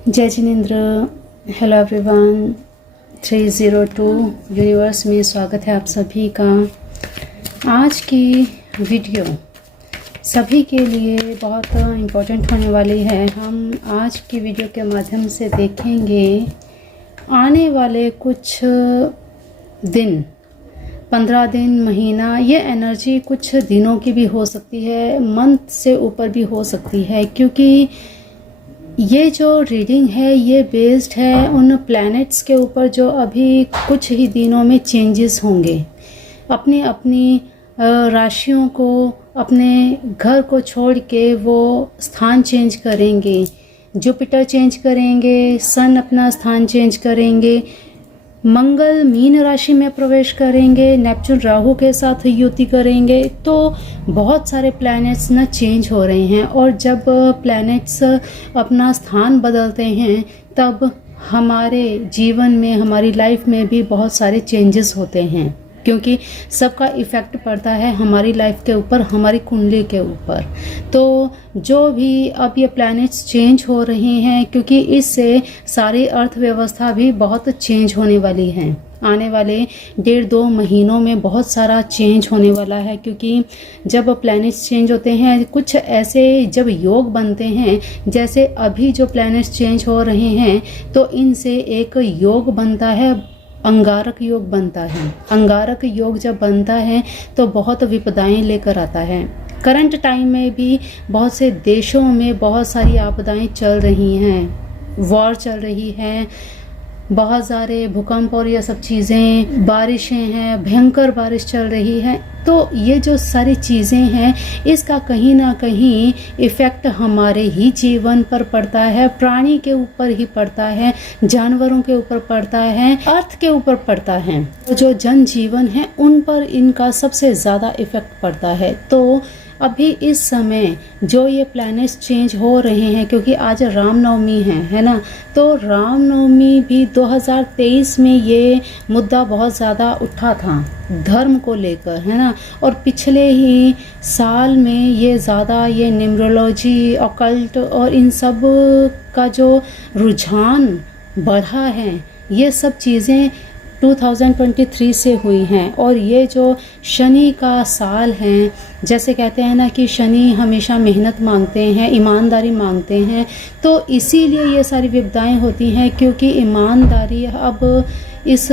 जय Jinendra. Hello everyone. 302 universe में स्वागत है आप सभी का। आज की वीडियो सभी के लिए बहुत इम्पोर्टेंट होने वाली है। हम आज की वीडियो के माध्यम से देखेंगे आने वाले कुछ दिन, 15 दिन, महीना, ये एनर्जी कुछ दिनों की भी हो सकती है, मंथ से ऊपर भी हो सकती है, क्योंकि ये जो रीडिंग है ये बेस्ड है उन प्लैनेट्स के ऊपर जो अभी कुछ ही दिनों में चेंजेस होंगे। अपनी अपनी राशियों को, अपने घर को छोड़ के वो स्थान चेंज करेंगे। जुपिटर चेंज करेंगे, सन अपना स्थान चेंज करेंगे, मंगल मीन राशि में प्रवेश करेंगे, नेपच्यून राहु के साथ युति करेंगे। तो बहुत सारे प्लैनेट्स ना चेंज हो रहे हैं, और जब प्लैनेट्स अपना स्थान बदलते हैं तब हमारे जीवन में, हमारी लाइफ में भी बहुत सारे चेंजेस होते हैं, क्योंकि सबका इफ़ेक्ट पड़ता है हमारी लाइफ के ऊपर, हमारी कुंडली के ऊपर। तो जो भी अब ये प्लैनेट्स चेंज हो रहे हैं, क्योंकि इससे सारी अर्थव्यवस्था भी बहुत चेंज होने वाली है। आने वाले 1.5-2 महीनों में बहुत सारा चेंज होने वाला है, क्योंकि जब प्लैनेट्स चेंज होते हैं, कुछ ऐसे जब योग बनते हैं, जैसे अभी जो प्लैनेट्स चेंज हो रहे हैं, तो इनसे एक योग बनता है, अंगारक योग बनता है। अंगारक योग जब बनता है तो बहुत विपदाएं लेकर आता है। करंट टाइम में भी बहुत से देशों में बहुत सारी आपदाएं चल रही हैं, वॉर चल रही है, बहुत सारे भूकंप और ये सब चीज़ें, बारिशें हैं, भयंकर बारिश चल रही है। तो ये जो सारी चीज़ें हैं, इसका कहीं ना कहीं इफ़ेक्ट हमारे ही जीवन पर पड़ता है, प्राणी के ऊपर ही पड़ता है, जानवरों के ऊपर पड़ता है, अर्थ के ऊपर पड़ता है। जो जनजीवन है उन पर इनका सबसे ज़्यादा इफ़ेक्ट पड़ता है। तो अभी इस समय जो ये प्लैनेट्स चेंज हो रहे हैं, क्योंकि आज रामनवमी है ना, तो रामनवमी भी 2023 में ये मुद्दा बहुत ज़्यादा उठा था धर्म को लेकर, है ना। और पिछले ही साल में ये ज़्यादा ये न्यूमरोलॉजी, ऑकल्ट और इन सब का जो रुझान बढ़ा है, ये सब चीज़ें 2023 से हुई हैं। और ये जो शनि का साल है, जैसे कहते हैं ना कि शनि हमेशा मेहनत मांगते हैं, ईमानदारी मांगते हैं, तो इसीलिए ये सारी विपदाएं होती हैं, क्योंकि ईमानदारी अब इस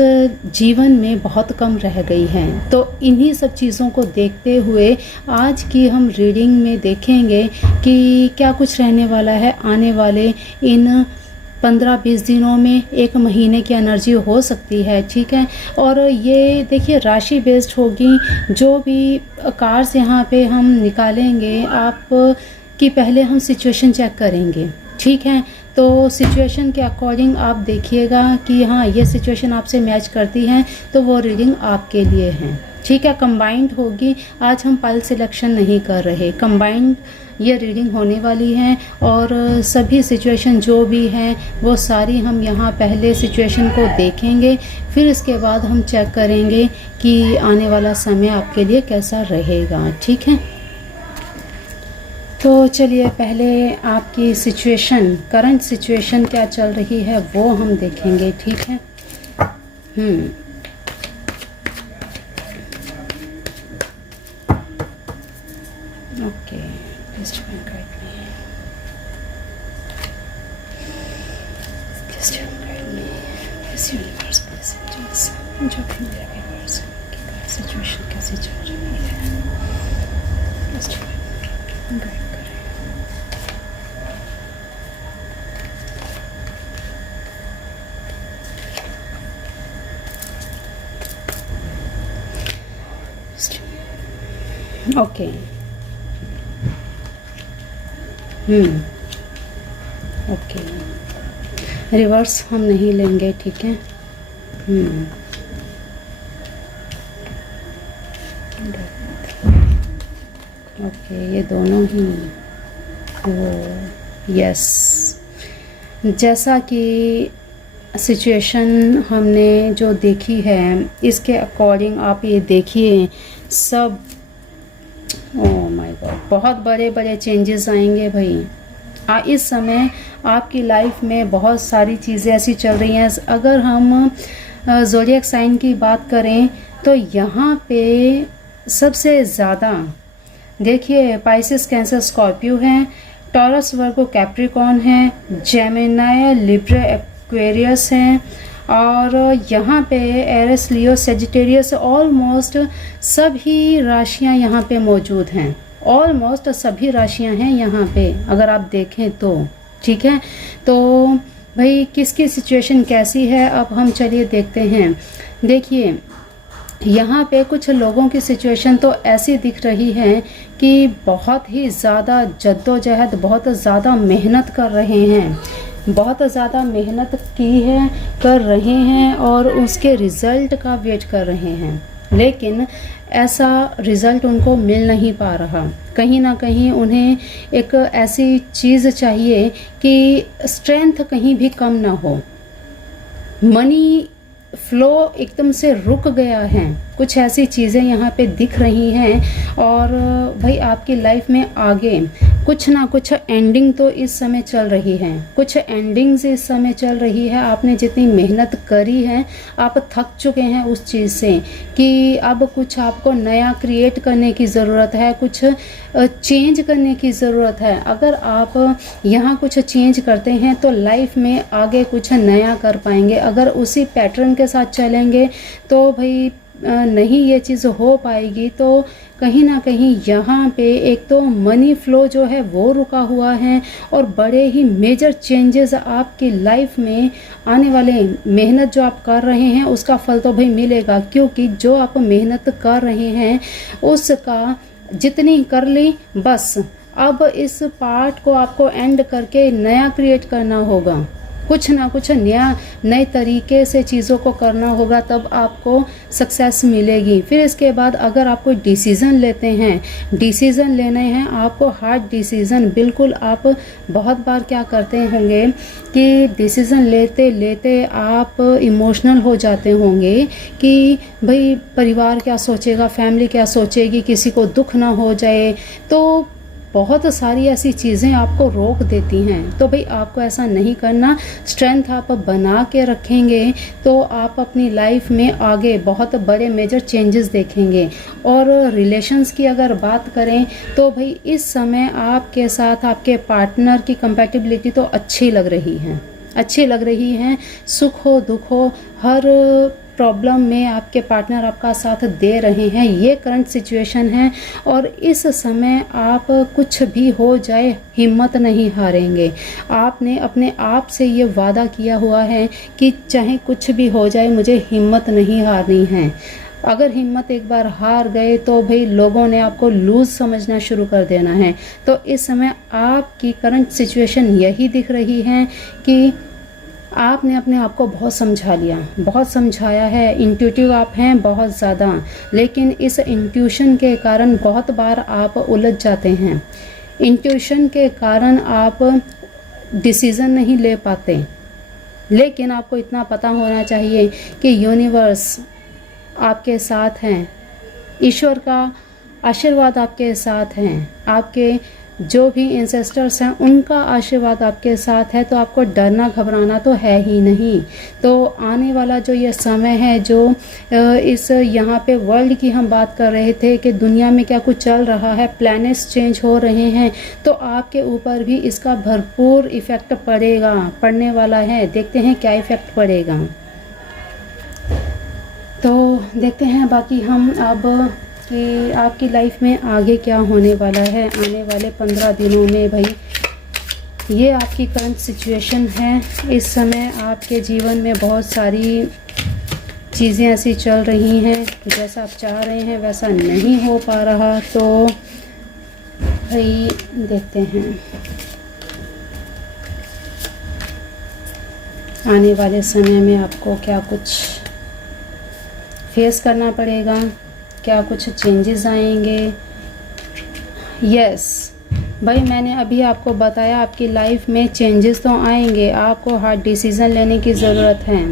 जीवन में बहुत कम रह गई है। तो इन्हीं सब चीज़ों को देखते हुए आज की हम रीडिंग में देखेंगे कि क्या कुछ रहने वाला है आने वाले इन 15-20 दिनों में, 1 महीने की एनर्जी हो सकती है, ठीक है। और ये देखिए राशि बेस्ड होगी। जो भी कार्ड्स यहाँ पे हम निकालेंगे, आप कि पहले हम सिचुएशन चेक करेंगे, ठीक है। तो सिचुएशन के अकॉर्डिंग आप देखिएगा कि हाँ ये सिचुएशन आपसे मैच करती है, तो वो रीडिंग आपके लिए है, ठीक है। कंबाइंड होगी, आज हम पाइल सिलेक्शन नहीं कर रहे, कंबाइंड ये रीडिंग होने वाली है। और सभी सिचुएशन जो भी हैं वो सारी हम यहाँ पहले सिचुएशन को देखेंगे, फिर इसके बाद हम चेक करेंगे कि आने वाला समय आपके लिए कैसा रहेगा, ठीक है। तो चलिए पहले आपकी सिचुएशन, करंट सिचुएशन क्या चल रही है वो हम देखेंगे, ठीक है। Okay, just guide me. Just guide me. This universe messages. जो भी मेरे व्यूअर्स की सिचुएशन कैसे चल रही है, just गाइड करें। ओके, ओके, रिवर्स हम नहीं लेंगे, ठीक है। ओके, ये दोनों ही वो यस, जैसा कि सिचुएशन हमने जो देखी है इसके अकॉर्डिंग आप ये देखिए सब, ओह माय गॉड, बहुत बड़े बड़े चेंजेस आएंगे भाई। इस समय आपकी लाइफ में बहुत सारी चीज़ें ऐसी चल रही हैं। अगर हम ज़ोडिएक साइन की बात करें तो यहाँ पे सबसे ज़्यादा देखिए पाइसेस, कैंसर, स्कॉर्पियो हैं, टॉरस, वर्गो, कैप्रिकॉर्न है, जेमिनी, लिब्रा, एक्वेरियस हैं, और यहाँ पे एरिस, लियो, सेजिटेरियस, ऑलमोस्ट सभी राशियाँ यहाँ पे मौजूद हैं। ऑलमोस्ट सभी राशियाँ हैं यहाँ पे अगर आप देखें तो, ठीक है। तो भाई किसकी सिचुएशन कैसी है, अब हम चलिए देखते हैं। देखिए यहाँ पे कुछ लोगों की सिचुएशन तो ऐसी दिख रही है कि बहुत ही ज़्यादा जद्दोजहद, बहुत ज़्यादा मेहनत कर रहे हैं, बहुत ज़्यादा मेहनत कर रहे हैं और उसके रिज़ल्ट का वेट कर रहे हैं, लेकिन ऐसा रिज़ल्ट उनको मिल नहीं पा रहा। कहीं ना कहीं उन्हें एक ऐसी चीज़ चाहिए कि स्ट्रेंथ कहीं भी कम ना हो, मनी फ्लो एकदम से रुक गया है, कुछ ऐसी चीज़ें यहाँ पे दिख रही हैं। और भाई आपकी लाइफ में आगे कुछ ना कुछ एंडिंग तो इस समय चल रही है, कुछ एंडिंग्स इस समय चल रही है। आपने जितनी मेहनत करी है, आप थक चुके हैं उस चीज़ से कि अब कुछ आपको नया क्रिएट करने की ज़रूरत है, कुछ चेंज करने की ज़रूरत है। अगर आप यहाँ कुछ चेंज करते हैं तो लाइफ में आगे कुछ नया कर पाएंगे। अगर उसी पैटर्न के साथ चलेंगे तो भाई नहीं ये चीज़ हो पाएगी। तो कहीं ना कहीं यहाँ पे एक तो मनी फ्लो जो है वो रुका हुआ है, और बड़े ही मेजर चेंजेस आपकी लाइफ में आने वाले। मेहनत जो आप कर रहे हैं उसका फल तो भाई मिलेगा, क्योंकि जो आप मेहनत कर रहे हैं उसका जितनी कर ली बस, अब इस पार्ट को आपको एंड करके नया क्रिएट करना होगा, कुछ ना कुछ नए तरीके से चीज़ों को करना होगा, तब आपको सक्सेस मिलेगी। फिर इसके बाद अगर आप कोई डिसीज़न लेते हैं, डिसीज़न लेने हैं आपको, हार्ड डिसीज़न, बिल्कुल आप बहुत बार क्या करते होंगे कि डिसीज़न लेते लेते आप इमोशनल हो जाते होंगे कि भाई परिवार क्या सोचेगा, फैमिली क्या सोचेगी, किसी को दुख ना हो जाए, तो बहुत सारी ऐसी चीज़ें आपको रोक देती हैं। तो भाई आपको ऐसा नहीं करना, स्ट्रेंथ आप बना के रखेंगे तो आप अपनी लाइफ में आगे बहुत बड़े मेजर चेंजेस देखेंगे। और रिलेशंस की अगर बात करें तो भाई इस समय आपके साथ आपके पार्टनर की कंपैटिबिलिटी तो अच्छी लग रही है, अच्छी लग रही है। सुख हो दुख हो, हर प्रॉब्लम में आपके पार्टनर आपका साथ दे रहे हैं, ये करंट सिचुएशन है। और इस समय आप कुछ भी हो जाए हिम्मत नहीं हारेंगे। आपने अपने आप से ये वादा किया हुआ है कि चाहे कुछ भी हो जाए मुझे हिम्मत नहीं हारनी है। अगर हिम्मत एक बार हार गए तो भाई लोगों ने आपको लूज़ समझना शुरू कर देना है। तो इस समय आपकी करंट सिचुएशन यही दिख रही है कि आपने अपने आप को बहुत समझा लिया, बहुत समझाया है, इंट्यूटिव आप हैं बहुत ज़्यादा, लेकिन इस इंट्यूशन के कारण बहुत बार आप उलझ जाते हैं। इंट्यूशन के कारण आप डिसीज़न नहीं ले पाते। लेकिन आपको इतना पता होना चाहिए कि यूनिवर्स आपके साथ हैं, ईश्वर का आशीर्वाद आपके साथ हैं, आपके जो भी एंसेस्टर्स हैं उनका आशीर्वाद आपके साथ है। तो आपको डरना घबराना तो है ही नहीं। तो आने वाला जो ये समय है, जो इस यहाँ पे वर्ल्ड की हम बात कर रहे थे कि दुनिया में क्या कुछ चल रहा है, प्लैनेट्स चेंज हो रहे हैं, तो आपके ऊपर भी इसका भरपूर इफ़ेक्ट पड़ने वाला है। देखते हैं क्या इफ़ेक्ट पड़ेगा। तो देखते हैं बाकी हम अब कि आपकी लाइफ में आगे क्या होने वाला है आने वाले 15 दिनों में। भाई ये आपकी करंट सिचुएशन है। इस समय आपके जीवन में बहुत सारी चीज़ें ऐसी चल रही हैं, जैसा आप चाह रहे हैं वैसा नहीं हो पा रहा। तो भाई देखते हैं आने वाले समय में आपको क्या कुछ फेस करना पड़ेगा, क्या कुछ चेंजेस आएंगे। यस भाई मैंने अभी आपको बताया आपकी लाइफ में चेंजेस तो आएंगे। आपको हार्ड डिसीज़न लेने की ज़रूरत है,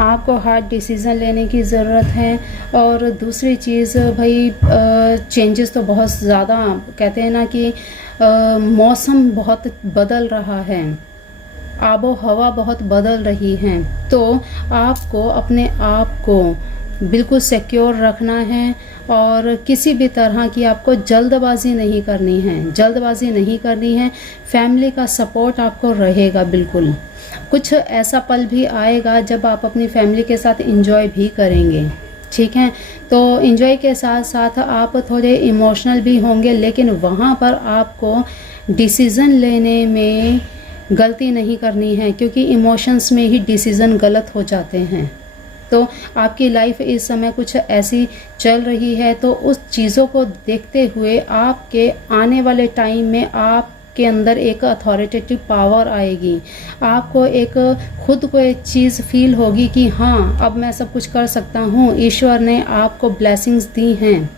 आपको हार्ड डिसीज़न लेने की ज़रूरत है। और दूसरी चीज़ भाई चेंजेस तो बहुत ज़्यादा, कहते हैं ना कि मौसम बहुत बदल रहा है, आबो हवा बहुत बदल रही है, तो आपको अपने आप को बिल्कुल सिक्योर रखना है और किसी भी तरह की आपको जल्दबाजी नहीं करनी है, जल्दबाजी नहीं करनी है। फैमिली का सपोर्ट आपको रहेगा बिल्कुल। कुछ ऐसा पल भी आएगा जब आप अपनी फैमिली के साथ एंजॉय भी करेंगे, ठीक है। तो एंजॉय के साथ साथ आप थोड़े इमोशनल भी होंगे, लेकिन वहाँ पर आपको डिसीज़न लेने में गलती नहीं करनी है, क्योंकि इमोशंस में ही डिसीज़न गलत हो जाते हैं। तो आपकी लाइफ इस समय कुछ ऐसी चल रही है, तो उस चीज़ों को देखते हुए आपके आने वाले टाइम में आपके अंदर एक अथॉरिटेटिव पावर आएगी। आपको एक खुद को एक चीज़ फील होगी कि हाँ, अब मैं सब कुछ कर सकता हूँ, ईश्वर ने आपको ब्लेसिंग्स दी हैं,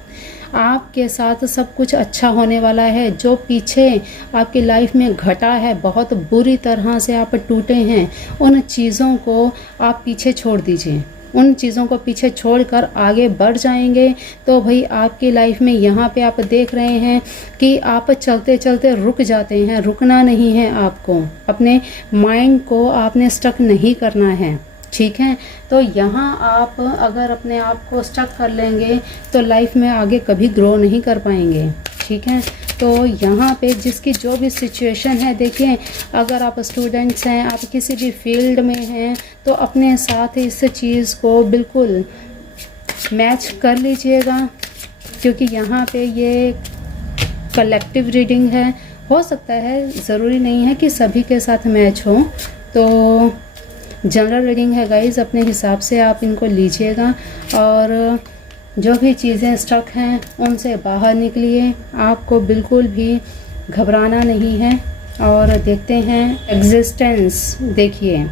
आपके साथ सब कुछ अच्छा होने वाला है। जो पीछे आपकी लाइफ में घटा है, बहुत बुरी तरह से आप टूटे हैं, उन चीज़ों को आप पीछे छोड़ दीजिए। उन चीज़ों को पीछे छोड़कर आगे बढ़ जाएंगे तो भाई आपकी लाइफ में यहाँ पे आप देख रहे हैं कि आप चलते चलते रुक जाते हैं। रुकना नहीं है आपको, अपने माइंड को आपने स्टक नहीं करना है, ठीक है। तो यहाँ आप अगर अपने आप को स्टक कर लेंगे तो लाइफ में आगे कभी ग्रो नहीं कर पाएंगे, ठीक है। तो यहाँ पे जिसकी जो भी सिचुएशन है, देखिए अगर आप स्टूडेंट्स हैं, आप किसी भी फील्ड में हैं, तो अपने साथ इस चीज़ को बिल्कुल मैच कर लीजिएगा, क्योंकि यहाँ पे ये कलेक्टिव रीडिंग है। हो सकता है, ज़रूरी नहीं है कि सभी के साथ मैच हो, तो जनरल रीडिंग है गाइस, अपने हिसाब से आप इनको लीजिएगा और जो भी चीज़ें स्टक हैं उनसे बाहर निकलिए। आपको बिल्कुल भी घबराना नहीं है। और देखते हैं एग्जिस्टेंस, देखिए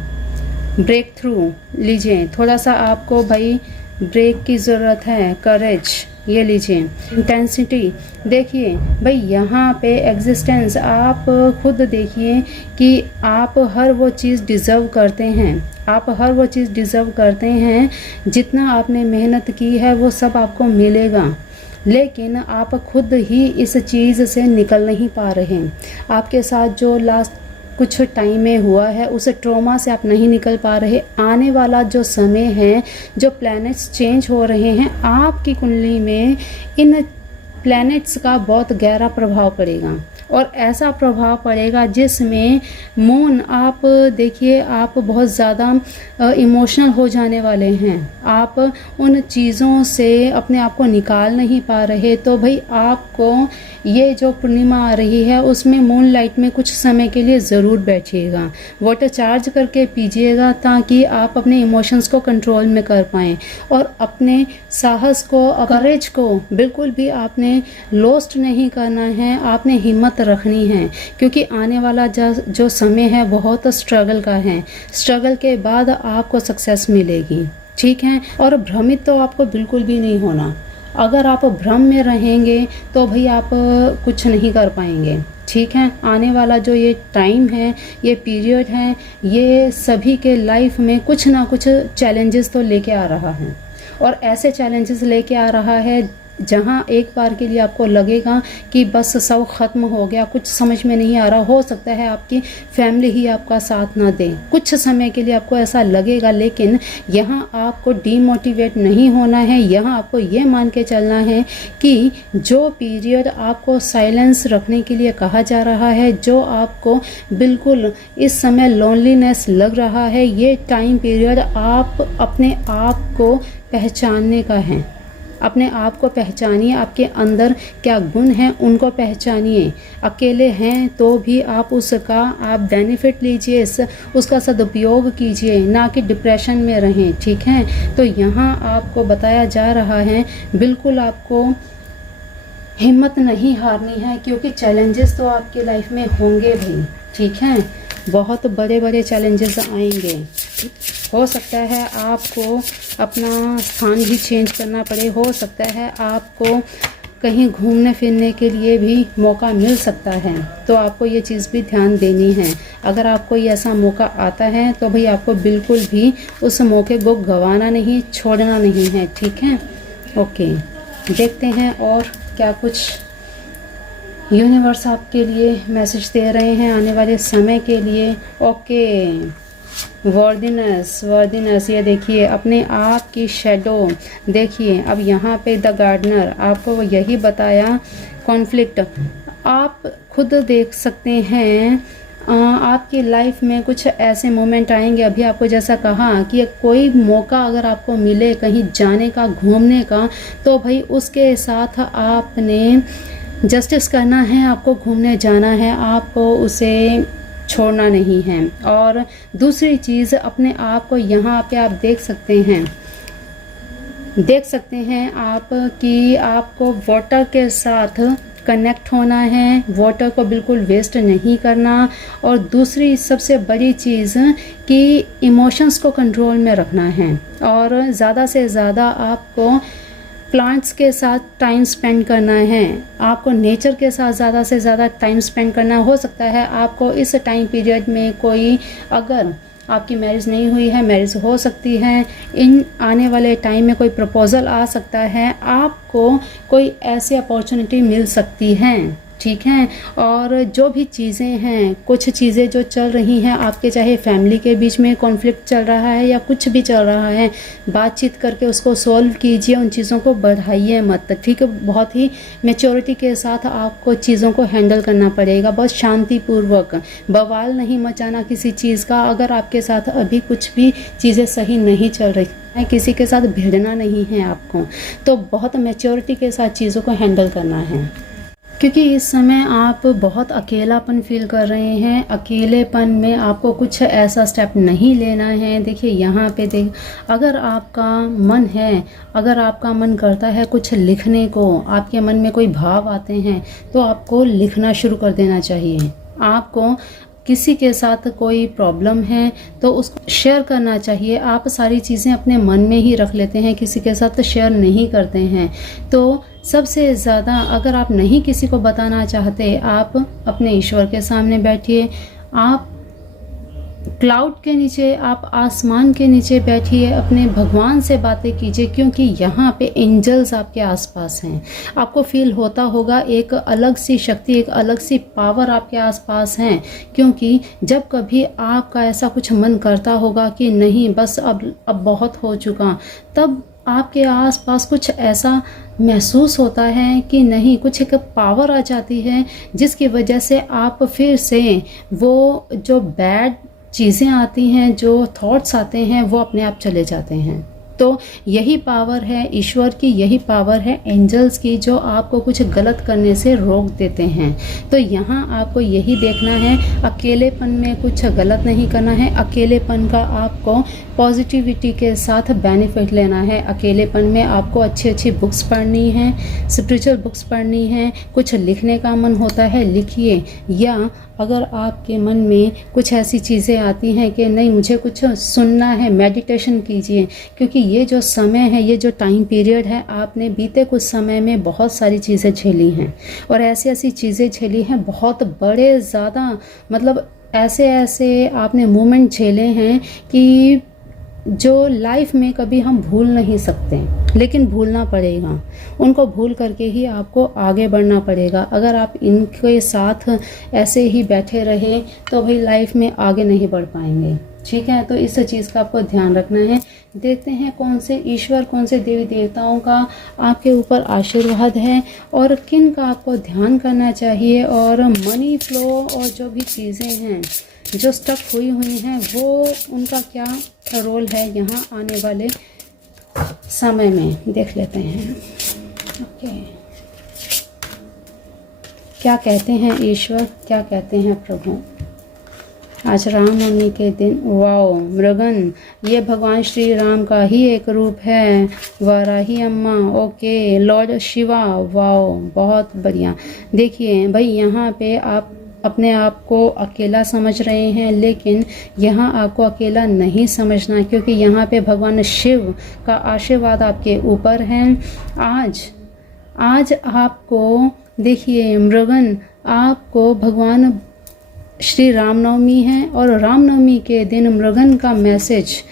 ब्रेक थ्रू लीजिए। थोड़ा सा आपको भाई ब्रेक की ज़रूरत है, करेज ये लीजिए। इंटेंसिटी देखिए भाई, यहाँ पे एग्जिस्टेंस आप खुद देखिए कि आप हर वो चीज़ डिज़र्व करते हैं, आप हर वो चीज़ डिज़र्व करते हैं। जितना आपने मेहनत की है वो सब आपको मिलेगा, लेकिन आप खुद ही इस चीज़ से निकल नहीं पा रहे। आपके साथ जो लास्ट कुछ टाइम में हुआ है, उस ट्रॉमा से आप नहीं निकल पा रहे। आने वाला जो समय है, जो प्लैनेट्स चेंज हो रहे हैं, आपकी कुंडली में इन प्लैनेट्स का बहुत गहरा प्रभाव पड़ेगा और ऐसा प्रभाव पड़ेगा जिसमें मून, आप देखिए आप बहुत ज़्यादा इमोशनल हो जाने वाले हैं। आप उन चीज़ों से अपने आप को निकाल नहीं पा रहे। तो भाई आपको ये जो पूर्णिमा आ रही है उसमें मून लाइट में कुछ समय के लिए ज़रूर बैठिएगा, वाटर चार्ज करके पीजिएगा, ताकि आप अपने इमोशंस को कंट्रोल में कर पाएँ और अपने साहस को, करेज को बिल्कुल भी आपने लॉस्ट नहीं करना है। आपने हिम्मत रखनी है, क्योंकि आने वाला जो समय है बहुत स्ट्रगल का है। स्ट्रगल के बाद आपको सक्सेस मिलेगी, ठीक है। और भ्रमित तो आपको बिल्कुल भी नहीं होना। अगर आप भ्रम में रहेंगे तो भाई आप कुछ नहीं कर पाएंगे, ठीक है। आने वाला जो ये टाइम है, ये पीरियड है, ये सभी के लाइफ में कुछ ना कुछ चैलेंजेस तो लेके आ रहा है और ऐसे चैलेंजेस लेके आ रहा है जहाँ एक बार के लिए आपको लगेगा कि बस सब ख़त्म हो गया, कुछ समझ में नहीं आ रहा। हो सकता है आपकी फैमिली ही आपका साथ ना दे, कुछ समय के लिए आपको ऐसा लगेगा, लेकिन यहाँ आपको डीमोटिवेट नहीं होना है। यहाँ आपको ये मान के चलना है कि जो पीरियड आपको साइलेंस रखने के लिए कहा जा रहा है, जो आपको बिल्कुल इस समय लोनलीनेस लग रहा है, ये टाइम पीरियड आप अपने आप को पहचानने का है। अपने आप को पहचानिए, आपके अंदर क्या गुण हैं उनको पहचानिए। अकेले हैं तो भी आप उसका बेनिफिट लीजिए, उसका सदुपयोग कीजिए, ना कि डिप्रेशन में रहें, ठीक है। तो यहाँ आपको बताया जा रहा है बिल्कुल आपको हिम्मत नहीं हारनी है, क्योंकि चैलेंजेस तो आपकी लाइफ में होंगे भी, ठीक है। बहुत बड़े बड़े चैलेंजेस आएंगे। हो सकता है आपको अपना स्थान भी चेंज करना पड़े, हो सकता है आपको कहीं घूमने फिरने के लिए भी मौका मिल सकता है। तो आपको ये चीज़ भी ध्यान देनी है। अगर आपको ये ऐसा मौका आता है तो भाई आपको बिल्कुल भी उस मौके को गंवाना नहीं, छोड़ना नहीं है, ठीक है। ओके, देखते हैं और क्या कुछ यूनिवर्स आपके लिए मैसेज दे रहे हैं आने वाले समय के लिए। ओके, वर्दिनस, ये देखिए अपने आप की शेडो देखिए। अब यहाँ पे द गार्डनर आपको यही बताया, कॉन्फ्लिक्ट आप खुद देख सकते हैं। आपकी लाइफ में कुछ ऐसे मोमेंट आएंगे, अभी आपको जैसा कहा कि कोई मौका अगर आपको मिले कहीं जाने का, घूमने का, तो भाई उसके साथ आपने जस्टिस करना है। आपको घूमने जाना है, आपको उसे छोड़ना नहीं है। और दूसरी चीज़, अपने आप को यहाँ पे आप देख सकते हैं आप कि आपको वाटर के साथ कनेक्ट होना है, वाटर को बिल्कुल वेस्ट नहीं करना। और दूसरी सबसे बड़ी चीज़ कि इमोशंस को कंट्रोल में रखना है, और ज़्यादा से ज़्यादा आपको प्लांट्स के साथ टाइम स्पेंड करना है। आपको नेचर के साथ ज़्यादा से ज़्यादा टाइम स्पेंड करना। हो सकता है आपको इस टाइम पीरियड में कोई, अगर आपकी मैरिज नहीं हुई है, मैरिज हो सकती है, इन आने वाले टाइम में कोई प्रपोज़ल आ सकता है, आपको कोई ऐसी अपॉर्चुनिटी मिल सकती है, ठीक है। और जो भी चीज़ें हैं, कुछ चीज़ें जो चल रही हैं आपके, चाहे फैमिली के बीच में कॉन्फ्लिक्ट चल रहा है या कुछ भी चल रहा है, बातचीत करके उसको सॉल्व कीजिए, उन चीज़ों को बढ़ाइए मत, ठीक है। बहुत ही मैच्योरिटी के साथ आपको चीज़ों को हैंडल करना पड़ेगा, बहुत शांतिपूर्वक, बवाल नहीं मचाना किसी चीज़ का। अगर आपके साथ अभी कुछ भी चीज़ें सही नहीं चल रही है, किसी के साथ भिड़ना नहीं है आपको, तो बहुत मैच्योरिटी के साथ चीज़ों को हैंडल करना है, क्योंकि इस समय आप बहुत अकेलापन फील कर रहे हैं। अकेलेपन में आपको कुछ ऐसा स्टेप नहीं लेना है। देखिए यहाँ पे अगर आपका मन है, अगर आपका मन करता है कुछ लिखने को, आपके मन में कोई भाव आते हैं, तो आपको लिखना शुरू कर देना चाहिए। आपको किसी के साथ कोई प्रॉब्लम है तो उसको शेयर करना चाहिए। आप सारी चीज़ें अपने मन में ही रख लेते हैं, किसी के साथ शेयर नहीं करते हैं। तो सबसे ज़्यादा अगर आप नहीं किसी को बताना चाहते, आप अपने ईश्वर के सामने बैठिए, आप क्लाउड के नीचे, आप आसमान के नीचे बैठिए, अपने भगवान से बातें कीजिए, क्योंकि यहाँ पे एंजल्स आपके आसपास हैं। आपको फील होता होगा एक अलग सी शक्ति, एक अलग सी पावर आपके आसपास हैं, क्योंकि जब कभी आपका ऐसा कुछ मन करता होगा कि नहीं बस अब बहुत हो चुका, तब आपके आसपास कुछ ऐसा महसूस होता है कि नहीं, कुछ एक पावर आ जाती है जिसकी वजह से आप फिर से वो जो बैड चीज़ें आती हैं, जो थॉट्स आते हैं, वो अपने आप चले जाते हैं। तो यही पावर है ईश्वर की, यही पावर है एंजल्स की, जो आपको कुछ गलत करने से रोक देते हैं। तो यहाँ आपको यही देखना है, अकेलेपन में कुछ गलत नहीं करना है। अकेलेपन का आपको पॉजिटिविटी के साथ बेनिफिट लेना है। अकेलेपन में आपको अच्छी अच्छी बुक्स पढ़नी है, स्पिरिचुअल बुक्स पढ़नी है। कुछ लिखने का मन होता है, लिखिए। या अगर आपके मन में कुछ ऐसी चीज़ें आती हैं कि नहीं मुझे कुछ सुनना है, मेडिटेशन कीजिए, क्योंकि ये जो समय है, ये जो टाइम पीरियड है, आपने बीते कुछ समय में बहुत सारी चीज़ें झेली हैं, और ऐसी ऐसी चीज़ें झेली हैं, बहुत बड़े ज़्यादा, मतलब ऐसे ऐसे आपने मोमेंट झेले हैं कि जो लाइफ में कभी हम भूल नहीं सकते, लेकिन भूलना पड़ेगा। उनको भूल करके ही आपको आगे बढ़ना पड़ेगा। अगर आप इनके साथ ऐसे ही बैठे रहे तो भाई लाइफ में आगे नहीं बढ़ पाएंगे, ठीक है। तो इस चीज़ का आपको ध्यान रखना है। देखते हैं कौन से ईश्वर, कौन से देवी देवताओं का आपके ऊपर आशीर्वाद है और किन का आपको ध्यान करना चाहिए। और मनी फ्लो और जो भी चीज़ें हैं जो स्टक हुई हैं, वो उनका क्या रोल है यहाँ आने वाले समय में, देख लेते हैं। ओके, क्या कहते हैं ईश्वर, क्या कहते हैं प्रभु। आज रामनवमी के दिन, वाओ, मृगन, ये भगवान श्री राम का ही एक रूप है, वाराही अम्मा, ओके, लॉर्ड शिवा, वाओ, बहुत बढ़िया। देखिए भाई, यहाँ पे आप अपने आप को अकेला समझ रहे हैं, लेकिन यहाँ आपको अकेला नहीं समझना, क्योंकि यहाँ पे भगवान शिव का आशीर्वाद आपके ऊपर है। आज आपको देखिए मृगन, आपको भगवान श्री रामनवमी है, और रामनवमी के दिन मृगन का message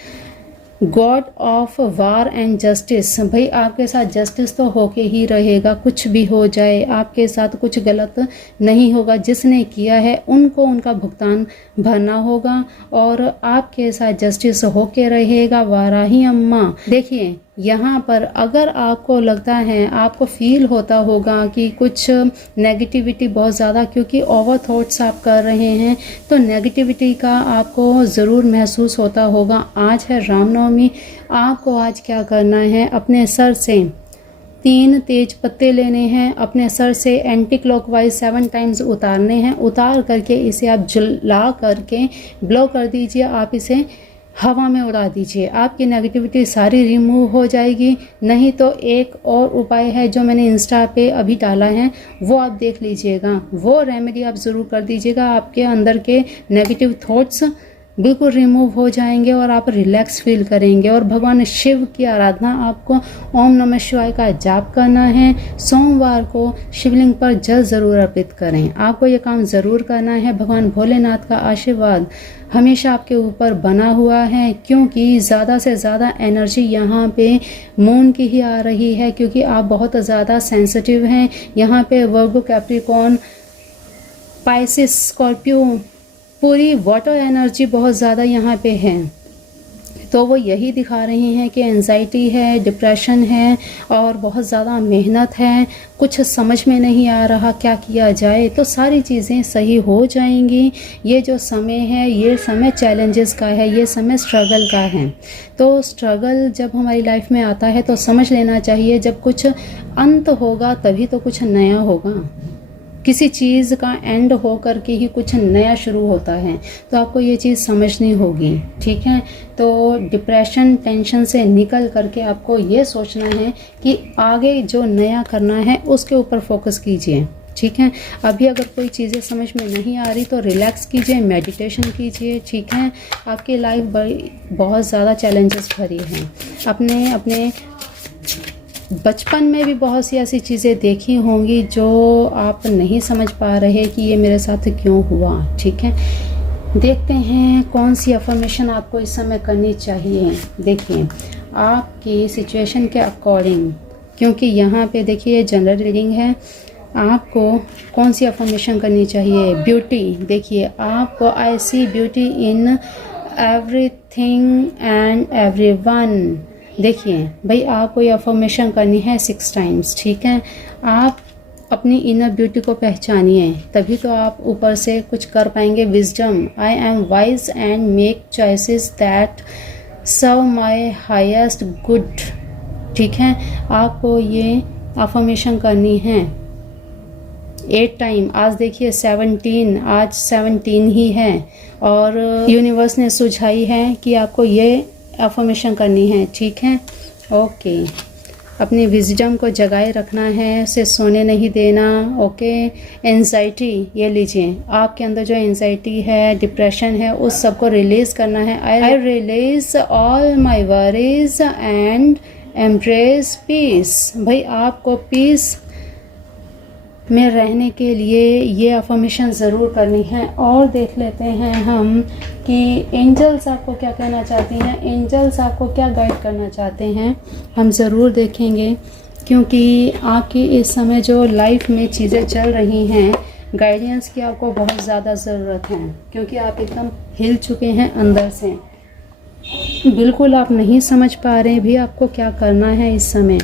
God of war and justice. भाई आपके साथ जस्टिस तो होके ही रहेगा, कुछ भी हो जाए आपके साथ कुछ गलत नहीं होगा। जिसने किया है उनको उनका भुगतान भरना होगा और आपके साथ जस्टिस होके रहेगा। वाराही अम्मा। देखिए यहाँ पर अगर आपको लगता है, आपको फील होता होगा कि कुछ नेगेटिविटी बहुत ज़्यादा, क्योंकि ओवर थॉट्स आप कर रहे हैं तो नेगेटिविटी का आपको ज़रूर महसूस होता होगा। आज है रामनवमी, आपको आज क्या करना है, अपने सर से 3 तेज पत्ते लेने हैं, अपने सर से एंटी क्लॉकवाइज 7 टाइम्स उतारने हैं। उतार करके इसे आप जला करके ब्लो कर दीजिए, आप इसे हवा में उड़ा दीजिए, आपकी नेगेटिविटी सारी रिमूव हो जाएगी। नहीं तो एक और उपाय है जो मैंने इंस्टा पे अभी डाला है, वो आप देख लीजिएगा, वो रेमेडी आप ज़रूर कर दीजिएगा। आपके अंदर के नेगेटिव थॉट्स बिल्कुल रिमूव हो जाएंगे और आप रिलैक्स फील करेंगे। और भगवान शिव की आराधना आपको ओम नमः शिवाय का जाप करना है। सोमवार को शिवलिंग पर जल ज़रूर अर्पित करें, आपको ये काम ज़रूर करना है। भगवान भोलेनाथ का आशीर्वाद हमेशा आपके ऊपर बना हुआ है, क्योंकि ज़्यादा से ज़्यादा एनर्जी यहाँ पे मून की ही आ रही है, क्योंकि आप बहुत ज़्यादा सेंसिटिव हैं। यहाँ पे वर्गो, कैप्रिकॉर्न, पाइसिस, स्कॉर्पियो, पूरी वाटर एनर्जी बहुत ज़्यादा यहाँ पे है। तो वो यही दिखा रही हैं कि एंजाइटी है, डिप्रेशन है और बहुत ज़्यादा मेहनत है, कुछ समझ में नहीं आ रहा क्या किया जाए। तो सारी चीज़ें सही हो जाएंगी। ये जो समय है, ये समय चैलेंजेस का है, ये समय स्ट्रगल का है। तो स्ट्रगल जब हमारी लाइफ में आता है तो समझ लेना चाहिए, जब कुछ अंत होगा तभी तो कुछ नया होगा। किसी चीज़ का एंड हो करके ही कुछ नया शुरू होता है, तो आपको ये चीज़ समझनी होगी, ठीक है। तो डिप्रेशन, टेंशन से निकल करके आपको ये सोचना है कि आगे जो नया करना है उसके ऊपर फोकस कीजिए, ठीक है। अभी अगर कोई चीज़ें समझ में नहीं आ रही तो रिलैक्स कीजिए, मेडिटेशन कीजिए, ठीक है। आपकी लाइफ बहुत ज़्यादा चैलेंजेस भरी है। अपने बचपन में भी बहुत सी ऐसी चीज़ें देखी होंगी जो आप नहीं समझ पा रहे कि ये मेरे साथ क्यों हुआ, ठीक है। देखते हैं कौन सी अफर्मेशन आपको इस समय करनी चाहिए। देखिए आपकी सिचुएशन के अकॉर्डिंग, क्योंकि यहाँ पे देखिए जनरल रीडिंग है, आपको कौन सी अफर्मेशन करनी चाहिए। ब्यूटी, देखिए आपको I see beauty in everything and everyone. देखिए भाई आपको ये अफर्मेशन करनी है 6 टाइम्स, ठीक है। आप अपनी इनर ब्यूटी को पहचानिए, तभी तो आप ऊपर से कुछ कर पाएंगे। Wisdom, I am wise and make choices that serve my highest good, ठीक है। आपको ये अफर्मेशन करनी है 8 टाइम। आज देखिए 17, आज 17 ही है और यूनिवर्स ने सुझाई है कि आपको ये अफर्मेशन करनी है, ठीक है। ओके, अपनी विजडम को जगाए रखना है, उसे सोने नहीं देना, ओके। एंजाइटी, ये लीजिए, आपके अंदर जो एंजाइटी है, डिप्रेशन है, उस सब को रिलीज़ करना है। I release all my worries and embrace peace. भाई आपको पीस में रहने के लिए ये अफर्मेशन ज़रूर करनी है। और देख लेते हैं हम कि एंजल्स आपको क्या कहना चाहती हैं, एंजल्स आपको क्या गाइड करना चाहते हैं, हम ज़रूर देखेंगे। क्योंकि आपकी इस समय जो लाइफ में चीज़ें चल रही हैं, गाइडेंस की आपको बहुत ज़्यादा ज़रूरत है, क्योंकि आप एकदम हिल चुके हैं अंदर से। बिल्कुल आप नहीं समझ पा रहे भी आपको क्या करना है इस समय।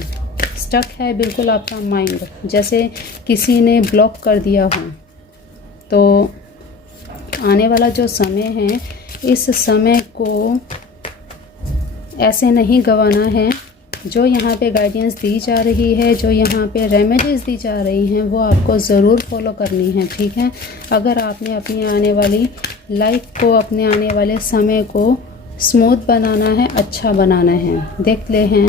स्टक है बिल्कुल आपका माइंड, जैसे किसी ने ब्लॉक कर दिया हो। तो आने वाला जो समय है, इस समय को ऐसे नहीं गंवाना है। जो यहाँ पे गाइडेंस दी जा रही है, जो यहाँ पे रेमेडीज़ दी जा रही हैं, वो आपको ज़रूर फॉलो करनी है, ठीक है। अगर आपने अपनी आने वाली लाइफ को, अपने आने वाले समय को स्मूथ बनाना है, अच्छा बनाना है। देख ले हैं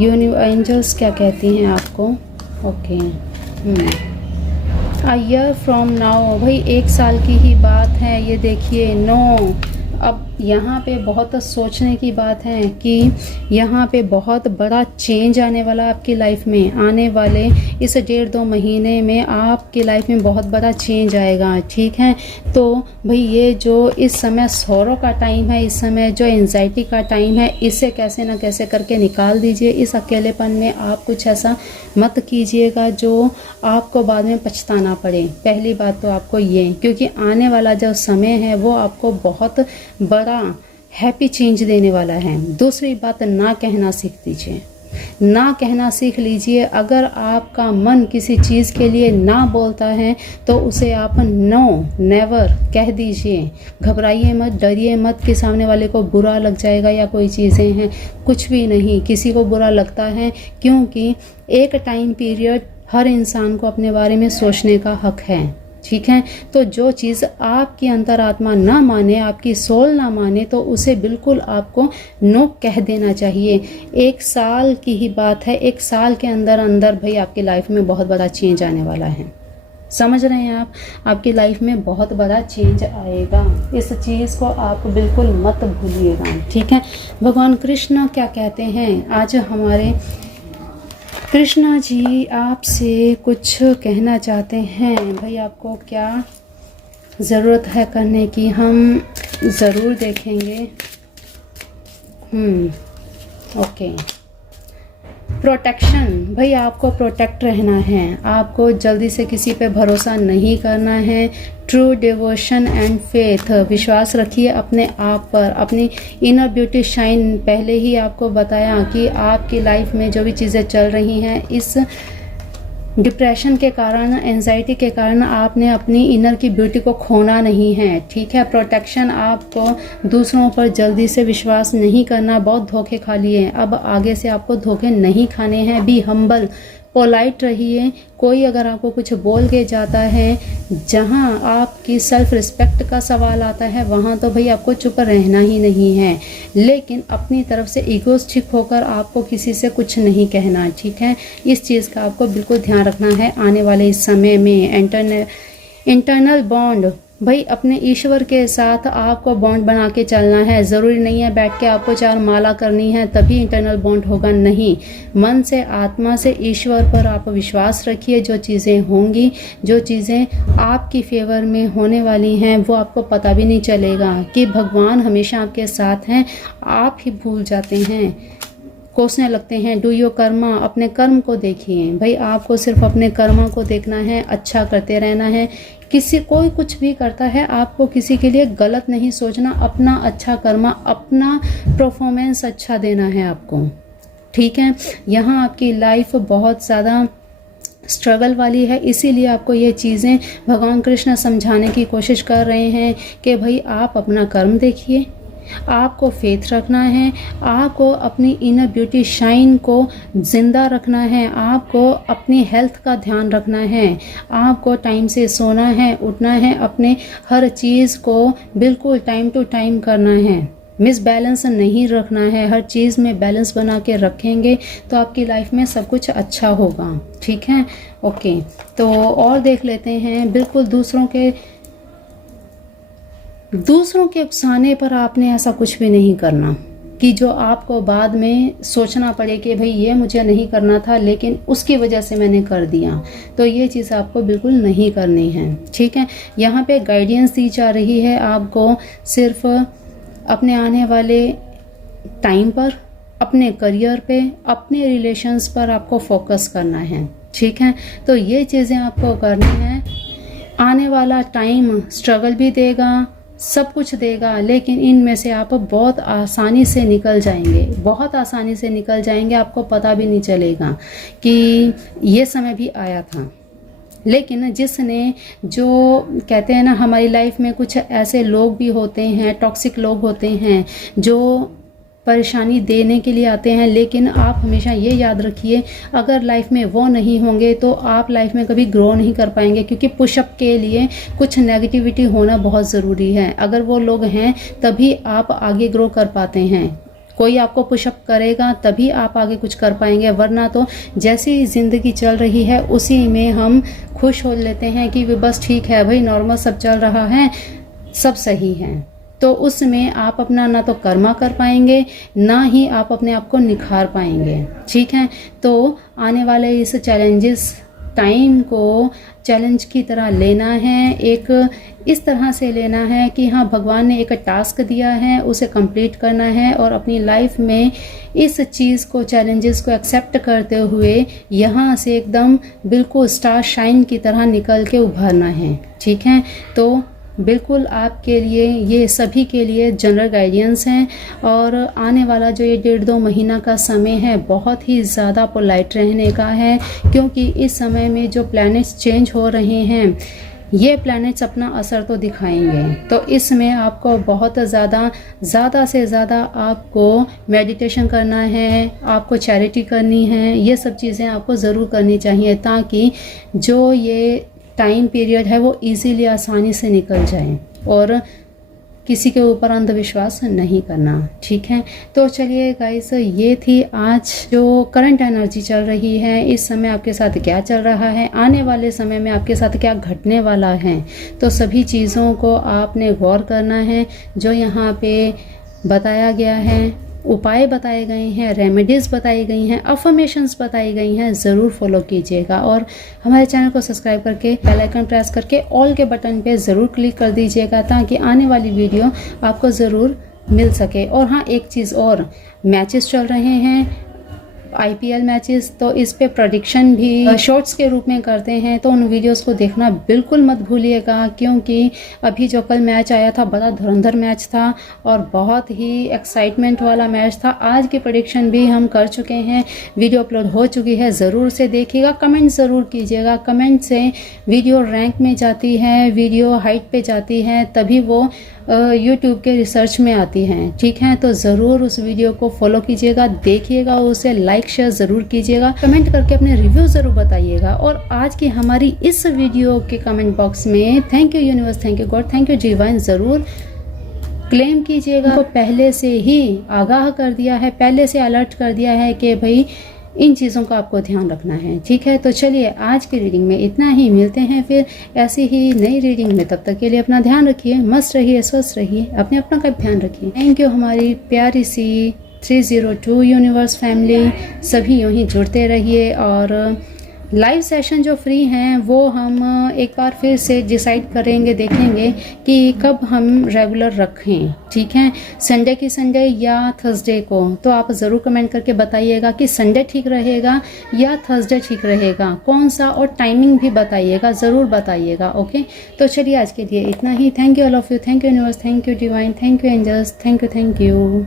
एंजल्स क्या कहती हैं आपको। Okay, a year from now, भाई 1 साल की ही बात है। ये देखिए 9, अब यहाँ पे बहुत सोचने की बात है कि यहाँ पे बहुत बड़ा चेंज आने वाला आपकी लाइफ में। आने वाले इस 1.5-2 महीने में आपकी लाइफ में बहुत बड़ा चेंज आएगा, ठीक है। तो भाई ये जो इस समय सौरों का टाइम है, इस समय जो एंजाइटी का टाइम है, इसे कैसे ना कैसे करके निकाल दीजिए। इस अकेलेपन में आप कुछ ऐसा मत कीजिएगा जो आपको बाद में पछताना पड़े। पहली बात तो आपको ये, क्योंकि आने वाला जो समय है वो आपको बहुत बड़ा हैप्पी चेंज देने वाला है। दूसरी बात, ना कहना सीख दीजिए, ना कहना सीख लीजिए। अगर आपका मन किसी चीज़ के लिए ना बोलता है तो उसे आप नो नेवर कह दीजिए। घबराइए मत, डरिए मत कि सामने वाले को बुरा लग जाएगा या कोई चीज़ें हैं, कुछ भी नहीं। किसी को बुरा लगता है क्योंकि एक टाइम पीरियड हर इंसान को अपने बारे में सोचने का हक है, ठीक है। तो जो चीज़ आपकी अंतरात्मा ना माने, आपकी सोल ना माने, तो उसे बिल्कुल आपको नो कह देना चाहिए। 1 साल की ही बात है, 1 साल के अंदर अंदर भाई आपकी लाइफ में बहुत बड़ा चेंज आने वाला है। समझ रहे हैं आप? आपकी लाइफ में बहुत बड़ा चेंज आएगा। इस चीज़ को आप बिल्कुल मत भूलिएगा, ठीक है। भगवान कृष्ण क्या कहते हैं? आज हमारे कृष्णा जी आपसे कुछ कहना चाहते हैं। भाई आपको क्या ज़रूरत है करने की, हम ज़रूर देखेंगे। ओके। प्रोटेक्शन, भाई आपको प्रोटेक्ट रहना है, आपको जल्दी से किसी पे भरोसा नहीं करना है। ट्रू डिवोशन एंड फेथ, विश्वास रखिए अपने आप पर, अपनी इनर ब्यूटी शाइन। पहले ही आपको बताया कि आपकी लाइफ में जो भी चीज़ें चल रही हैं, इस डिप्रेशन के कारण, एंजाइटी के कारण आपने अपनी इनर की ब्यूटी को खोना नहीं है, ठीक है। प्रोटेक्शन, आपको दूसरों पर जल्दी से विश्वास नहीं करना, बहुत धोखे खा लिए, अब आगे से आपको धोखे नहीं खाने हैं। बी हम्बल, पोलाइट रहिए। कोई अगर आपको कुछ बोल के जाता है, जहाँ आपकी सेल्फ रिस्पेक्ट का सवाल आता है, वहाँ तो भाई आपको चुप रहना ही नहीं है। लेकिन अपनी तरफ से ईगोइस्टिक होकर आपको किसी से कुछ नहीं कहना, ठीक है। इस चीज़ का आपको बिल्कुल ध्यान रखना है आने वाले इस समय में। इंटरनल बॉन्ड, भाई अपने ईश्वर के साथ आपको बॉन्ड बना के चलना है। ज़रूरी नहीं है बैठ के आपको 4 माला करनी है तभी इंटरनल बॉन्ड होगा, नहीं। मन से, आत्मा से ईश्वर पर आप विश्वास रखिए। जो चीज़ें होंगी, जो चीज़ें आपकी फेवर में होने वाली हैं, वो आपको पता भी नहीं चलेगा कि भगवान हमेशा आपके साथ हैं। आप ही भूल जाते हैं, कोसने लगते हैं। डू योर कर्मा, अपने कर्म को देखिए। भाई आपको सिर्फ अपने कर्मा को देखना है, अच्छा करते रहना है। कोई कुछ भी करता है, आपको किसी के लिए गलत नहीं सोचना। अपना अच्छा कर्मा, अपना परफॉर्मेंस अच्छा देना है आपको, ठीक है। यहाँ आपकी लाइफ बहुत ज़्यादा स्ट्रगल वाली है, इसीलिए आपको ये चीज़ें भगवान कृष्ण समझाने की कोशिश कर रहे हैं कि भाई आप अपना कर्म देखिए, आपको फेथ रखना है, आपको अपनी इनर ब्यूटी शाइन को ज़िंदा रखना है, आपको अपनी हेल्थ का ध्यान रखना है, आपको टाइम से सोना है, उठना है, अपने हर चीज़ को बिल्कुल टाइम टू टाइम करना है। मिस बैलेंस नहीं रखना है, हर चीज़ में बैलेंस बना के रखेंगे तो आपकी लाइफ में सब कुछ अच्छा होगा, ठीक है। ओके, तो और देख लेते हैं। बिल्कुल दूसरों के उकसाने पर आपने ऐसा कुछ भी नहीं करना कि जो आपको बाद में सोचना पड़े कि भाई ये मुझे नहीं करना था लेकिन उसकी वजह से मैंने कर दिया। तो ये चीज़ आपको बिल्कुल नहीं करनी है, ठीक है। यहाँ पे गाइडेंस दी जा रही है आपको सिर्फ अपने आने वाले टाइम पर, अपने करियर पे, अपने रिलेशंस पर आपको फोकस करना है, ठीक है। तो ये चीज़ें आपको करनी है। आने वाला टाइम स्ट्रगल भी देगा, सब कुछ देगा, लेकिन इनमें से आप बहुत आसानी से निकल जाएंगे, बहुत आसानी से निकल जाएंगे। आपको पता भी नहीं चलेगा कि ये समय भी आया था। लेकिन जिसने, जो कहते हैं ना, हमारी लाइफ में कुछ ऐसे लोग भी होते हैं, टॉक्सिक लोग होते हैं जो परेशानी देने के लिए आते हैं, लेकिन आप हमेशा ये याद रखिए, अगर लाइफ में वो नहीं होंगे तो आप लाइफ में कभी ग्रो नहीं कर पाएंगे, क्योंकि पुशअप के लिए कुछ नेगेटिविटी होना बहुत ज़रूरी है। अगर वो लोग हैं तभी आप आगे ग्रो कर पाते हैं। कोई आपको पुशअप करेगा तभी आप आगे कुछ कर पाएंगे, वरना तो जैसी ज़िंदगी चल रही है उसी में हम खुश हो लेते हैं कि बस ठीक है भाई, नॉर्मल सब चल रहा है, सब सही है। तो उसमें आप अपना ना तो कर्मा कर पाएंगे, ना ही आप अपने आप को निखार पाएंगे। ठीक है, तो आने वाले इस चैलेंजेस टाइम को चैलेंज की तरह लेना है, एक इस तरह से लेना है कि हाँ, भगवान ने एक टास्क दिया है, उसे कंप्लीट करना है और अपनी लाइफ में इस चीज़ को, चैलेंजेस को एक्सेप्ट करते हुए यहाँ से एकदम बिल्कुल स्टार शाइन की तरह निकल के उभरना है। ठीक है, तो बिल्कुल आपके लिए, ये सभी के लिए जनरल गाइडेंस हैं। और आने वाला जो ये 1.5-2 महीना का समय है, बहुत ही ज़्यादा पोलाइट रहने का है, क्योंकि इस समय में जो प्लैनेट्स चेंज हो रहे हैं, ये प्लैनेट्स अपना असर तो दिखाएंगे। तो इसमें आपको बहुत ज़्यादा से ज़्यादा आपको मेडिटेशन करना है, आपको चैरिटी करनी है, ये सब चीज़ें आपको ज़रूर करनी चाहिए, ताकि जो ये टाइम पीरियड है वो इजीली, आसानी से निकल जाए, और किसी के ऊपर अंधविश्वास नहीं करना। ठीक है, तो चलिए गाइस, ये थी आज जो करंट एनर्जी चल रही है, इस समय आपके साथ क्या चल रहा है, आने वाले समय में आपके साथ क्या घटने वाला है। तो सभी चीज़ों को आपने गौर करना है। जो यहाँ पे बताया गया है, उपाय बताए गए हैं, रेमेडीज़ बताई गई हैं, अफर्मेशंस बताई गई हैं, ज़रूर फॉलो कीजिएगा। और हमारे चैनल को सब्सक्राइब करके बेल आइकन प्रेस करके ऑल के बटन पे ज़रूर क्लिक कर दीजिएगा, ताकि आने वाली वीडियो आपको ज़रूर मिल सके। और हाँ, एक चीज़ और, मैचेस चल रहे हैं, IPL मैचेस, तो इस पे प्रेडिक्शन भी शॉर्ट्स के रूप में करते हैं, तो उन वीडियोस को देखना बिल्कुल मत भूलिएगा, क्योंकि अभी जो कल मैच आया था, बड़ा धुरंधर मैच था और बहुत ही एक्साइटमेंट वाला मैच था। आज की प्रेडिक्शन भी हम कर चुके हैं, वीडियो अपलोड हो चुकी है, ज़रूर से देखिएगा, कमेंट ज़रूर कीजिएगा। कमेंट से वीडियो रैंक में जाती है, वीडियो हाइट पे जाती है, तभी वो YouTube के रिसर्च में आती हैं। ठीक है, तो ज़रूर उस वीडियो को फॉलो कीजिएगा, देखिएगा, उसे लाइक शेयर ज़रूर कीजिएगा, कमेंट करके अपने रिव्यू ज़रूर बताइएगा। और आज की हमारी इस वीडियो के कमेंट बॉक्स में thank you universe, thank you God, thank you divine ज़रूर क्लेम कीजिएगा। तो पहले से ही आगाह कर दिया है, पहले से अलर्ट कर दिया है कि भाई इन चीज़ों का आपको ध्यान रखना है। ठीक है, तो चलिए आज की रीडिंग में इतना ही, मिलते हैं फिर ऐसी ही नई रीडिंग में। तब तक के लिए अपना ध्यान रखिए, मस्त रहिए, स्वस्थ रहिए, अपने अपना का ध्यान रखिए। थैंक यू हमारी प्यारी सी 302 यूनिवर्स फैमिली, सभी यूँ ही जुड़ते रहिए। और लाइव सेशन जो फ्री हैं वो हम एक बार फिर से डिसाइड करेंगे, देखेंगे कि कब हम रेगुलर रखें। ठीक है, संडे की संडे या थर्सडे को। तो आप ज़रूर कमेंट करके बताइएगा कि संडे ठीक रहेगा या थर्सडे ठीक रहेगा, कौन सा, और टाइमिंग भी बताइएगा, ज़रूर बताइएगा। ओके, तो चलिए आज के लिए इतना ही। Thank you all of you, thank you universe, thank you divine, thank you angels, thank you.